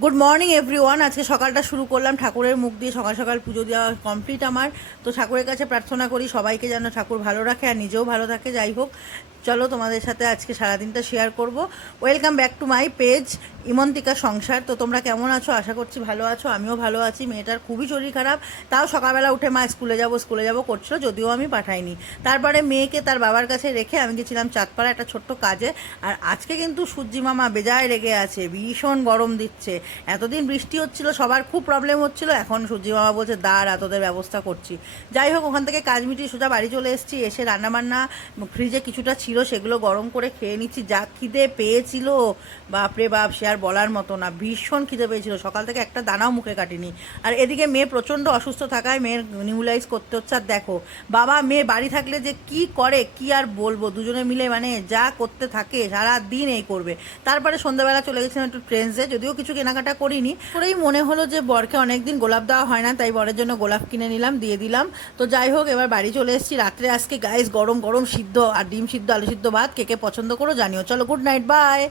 Good morning everyone. আজকে সকালটা শুরু করলাম ঠাকুরের মুখ দিয়ে। সকাল সকাল পুজো দেওয়া কমপ্লিট আমার। তো ঠাকুরের কাছে প্রার্থনা করি সবাইকে যেন ঠাকুর ভালো রাখে আর নিজেও ভালো থাকে। যাই হোক, চলো তোমাদের সাথে আজকে সারাদিনটা শেয়ার করব। Welcome back to my page Imontika Sansar. তো তোমরা কেমন আছো? আশা করছি ভালো আছো। আমিও ভালো আছি। মেয়েটার খুবই শরীর খারাপ, তাও সকালবেলা উঠে মা স্কুলে যাব করছিল, যদিও আমি পাঠাইনি। তারপরে মেয়েকে তার বাবার কাছে রেখে আমি গেছিলাম চাঁদপাড়া একটা ছোট্ট কাজে। আর আজকে কিন্তু সূর্যি মামা বেজায় রেগে আছে, ভীষণ গরম দিচ্ছে। এতদিন বৃষ্টি হচ্ছিল, সবার খুব প্রবলেম হচ্ছিল, এখন সূর্যি মামা বলছে দাঁড়া তোদের ব্যবস্থা করছি। যাই হোক, ওখান থেকে কাজ মিটিয়ে সোজা বাড়ি চলে এসেছি। এসে রান্নাবান্না ফ্রিজে কিছুটা ছিল, সেগুলো গরম করে খেয়ে নিচ্ছি। যা খিদে পেয়েছিল বাপরে বাপ, সে আর বলার মতো না। ভীষণ খিদে পেয়েছিল, সকাল থেকে একটা দানাও মুখে কাটিনি। আর এদিকে মেয়ে প্রচণ্ড অসুস্থ থাকায় মেয়ের নিউলাইজ করতে হচ্ছে। আর দেখো, বাবা মেয়ে বাড়ি থাকলে যে কি করে কি আর বলবো, দুজনে মিলে মানে যা করতে থাকে সারা দিন এই করবে। তারপরে সন্ধ্যাবেলা চলে গেছিলাম একটু ট্রেন্ডসে, যদিও কিছু কেনাকাটা করিনি। করেই মনে হলো যে বরকে অনেকদিন গোলাপ দেওয়া হয় না, তাই বরের জন্য গোলাপ কিনে নিলাম, দিয়ে দিলাম। তো যাই হোক, এবার বাড়ি চলে এসেছি। রাত্রে আজকে গাইস গরম গরম সিদ্ধ আর ডিম সিদ্ধ আলু সিদ্ধ ভাত। কে কে পছন্দ করো জানিও। চলো, গুড নাইট, বাই।